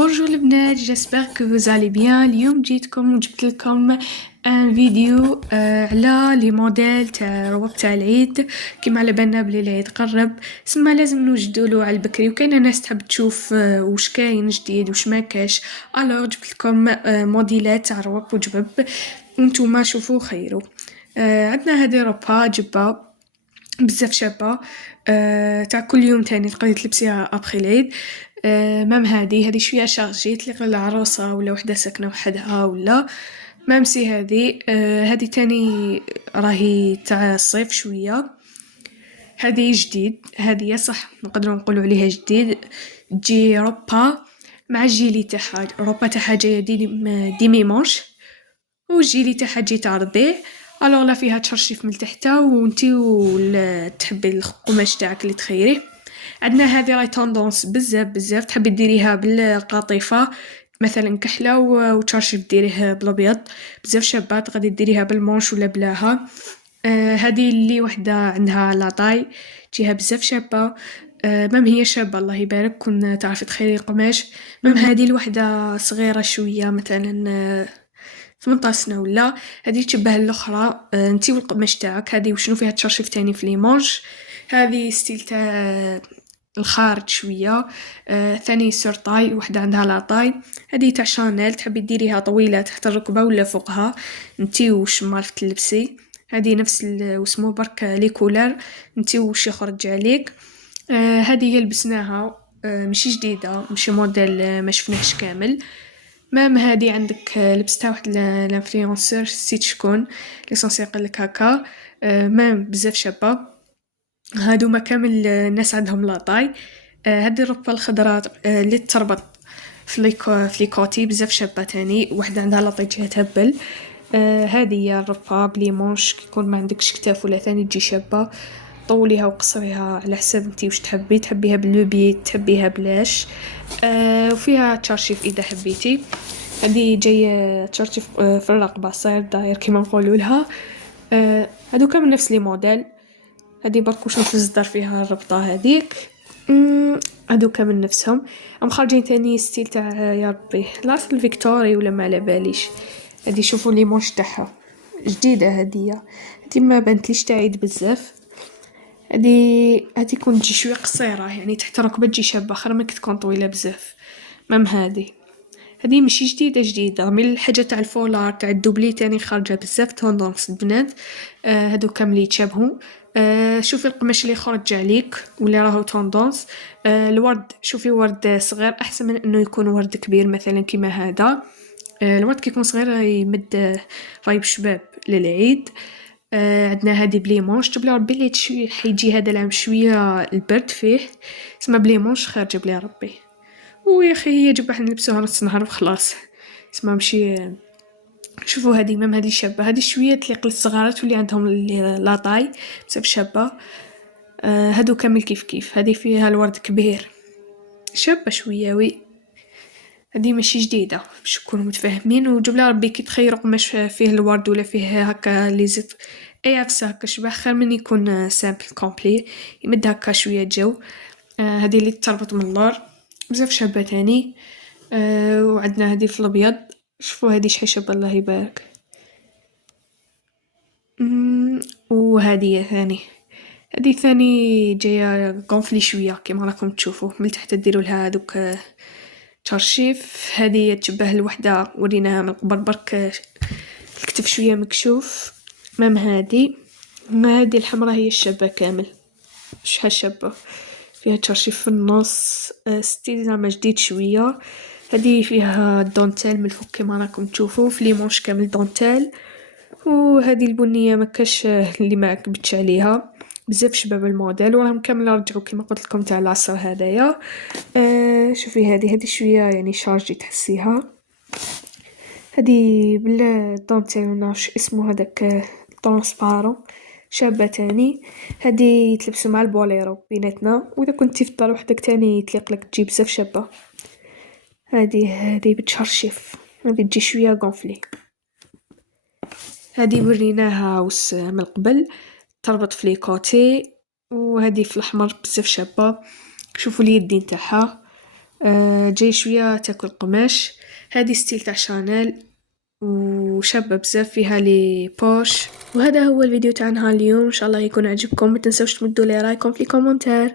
Bonjour البنات, j'espère que vous allez bien. اليوم جيتكم وجبت لكم ان فيديو على لي موديل تاع رواب تاع العيد. كيما على بالنا بلي العيد قرب, سما لازم نوجدوا له على البكري, وكاينه ناس تحب تشوف واش كاين جديد واش ما كاش. الوغ جبت لكم موديلات تاع رواب وجبب, وانتوما شوفوا خيروا. عندنا هذه روبا جبه بزاف شابه, تاع كل يوم تاني تقدري تلبسيها ابخي العيد. مام هذه شويه شارجي تليق للعروسه ولا وحده ساكنه وحدها, ولا مام سي هذه تاني راهي تاع الصيف شويه. هذه جديد, هذه صح نقدروا نقولوا عليها جديد. تجي روبا مع الجيلي تاعها, روبا تاعها جايه دي ميمونش, والجيلي تاعها تجي تاع ربيع. الوغ لا فيها تشرشيف من تحتها, وانتي ولا تحبي القماش تاعك اللي تخيريه. عندنا هذه راهي توندونس بزاف تحبي ديريها بالقطيفه مثلا كحله, وتشرشيف ديريه بالابيض بزاف شابه. تقدري ديريها بالمونش ولا بلاها. هذه اللي وحده عندها لاطاي تجيها بزاف شابه. مام هي شابه الله يبارك, كون تعرفي تخيري القماش. مام هذه الوحده صغيره شويه مثلا 18 سنه, ولا هذه تشبه الاخرى. انتي والقماش تاعك. هذه وشنو فيها تشرشيف تاني في ليمونج. هذه ستيل تاع الخارج شويه. ثاني سورطاي وحده عندها لاطاي. هذه تاع شانيل, تحبي ديريها طويله تحت الركبه ولا فوقها انتي وش مالف تلبسي. هذه نفس واسمو برك لي كولر انتي وش يخرج عليك. هذه هي لبسناها, ماشي جديده, ماشي موديل ما شفناهش كامل. مام هذه عندك لبستها واحد الانفلونسور سيت شكون ليسونسيال قالك هكا. مام بزاف شابه. هادو ما كامل الناس عندهم لاطاي. هذه الربه الخضراء اللي تربط في ليكوتي بزاف شابه تاني, وحده عندها لاطاي جهه تهبل. هذه هي الربه بلي مونش, كيكون ما عندكش كتاف ولا ثاني تجي شابه. طوليها وقصريها على حسب انتي وش تحبيها باللوبي تحبيها بلاش. وفيها تشارشيف اذا حبيتي. هذه جايه تشارشيف في الرقبه صاير داير كيما نقولوا لها. هادو كامل نفس لي موديل. هذه برك واش نصدر فيها الربطه هذيك. هادو كامل نفسهم. خارجين تاني ستيل تاع يا ربي لاص الفيكتوري ولا ما على باليش. هذه شوفوا لي مونش تاعها جديده. هذه ما بانتليش تعيد بزاف. هذه كون تجي شويه قصيره, يعني تحت ركبه تجي شابه خير من تكون طويله بزاف. مام هذه ماشي جديده من الحاجه تاع الفولار تاع الدوبلي تاني خارجه بزاف توندونس البنات. هادو كامل يتشابهوا. شوفي القماش اللي خرج عليك واللي راهو توندونس. الورد, شوفي ورد صغير احسن من انه يكون ورد كبير مثلا كيما هذا. الورد كيكون صغير يمد فايب شباب للعيد. عندنا هذه بليمونش, جبلي ربي اللي حيجي هذا العام شويه البرد فيه, اسمها بليمونش خير جبلي ربي. ويا اخي هي جب احنا نلبسوها نص نهار وخلاص, اسمها مشي. شوفوا هذه مام هذه شابه, هذه شويه تليق للصغارات واللي عندهم لاطاي بزاف شابه. هادو كامل كيف هذه فيها الورد كبير شابه شويه. وي هذه ماشي جديده باش نكونوا متفاهمين. وجب لها ربي كي تخيروا قماش فيه الورد ولا فيه هكا لي زيت اي عفسه هكا شبه خير من يكون سامبل كومبلي يمد هكا شويه جو. هذه اللي تربط من اللور بزاف شابه تاني. وعندنا هذه في الابيض, شوفوا هذه شحال شابه الله يبارك. وهذه ثاني, هذه ثاني جايه قنفلي شويه كيما راكم تشوفوا من تحت ديروا لها هذوك تشرشيف. هذه تشبه الوحده وريناها من قبل برك الكتف شويه مكشوف. مام هذه الحمراء هي الشابه كامل شحال شابه, فيها تشرشيف في النص ستيل زعما جديد شويه. هذه فيها دونتيل من الفوق كيما راكم تشوفوا في لي مونش كامل دونتيل. وهذه البنيه مكاش اللي ما عجبتش عليها بزاف شباب الموديل, وراهم كامل رجعوا كيما قلت لكم تاع العصر هذايا. شوفي هذه شويه يعني شارجي تحسيها. هذه بلا دونتيل ونعرفش اسمه هذاك ترانسبارون شابه تاني. هذه تلبسوا مع البوليرو بيناتنا, واذا كنتي في الدار وحدك تاني تليق لك تجيب بزاف شابه. هذه بتشرشف, هذه تجي شويه غونفلي. هذه وريناها وس من قبل تربط في ليكوتي. وهذه في الاحمر بزاف شابه. شوفوا اليدين تاعها, جاي شوية تاكل قماش. هادي ستيل تاع شانيل وشابة بزاف، فيها لي بوش. وهذا هو الفيديو تاع نهار اليوم، ان شاء الله يكون عجبكم. ما تنسوش تمدوا لي رايكم في كومنتار.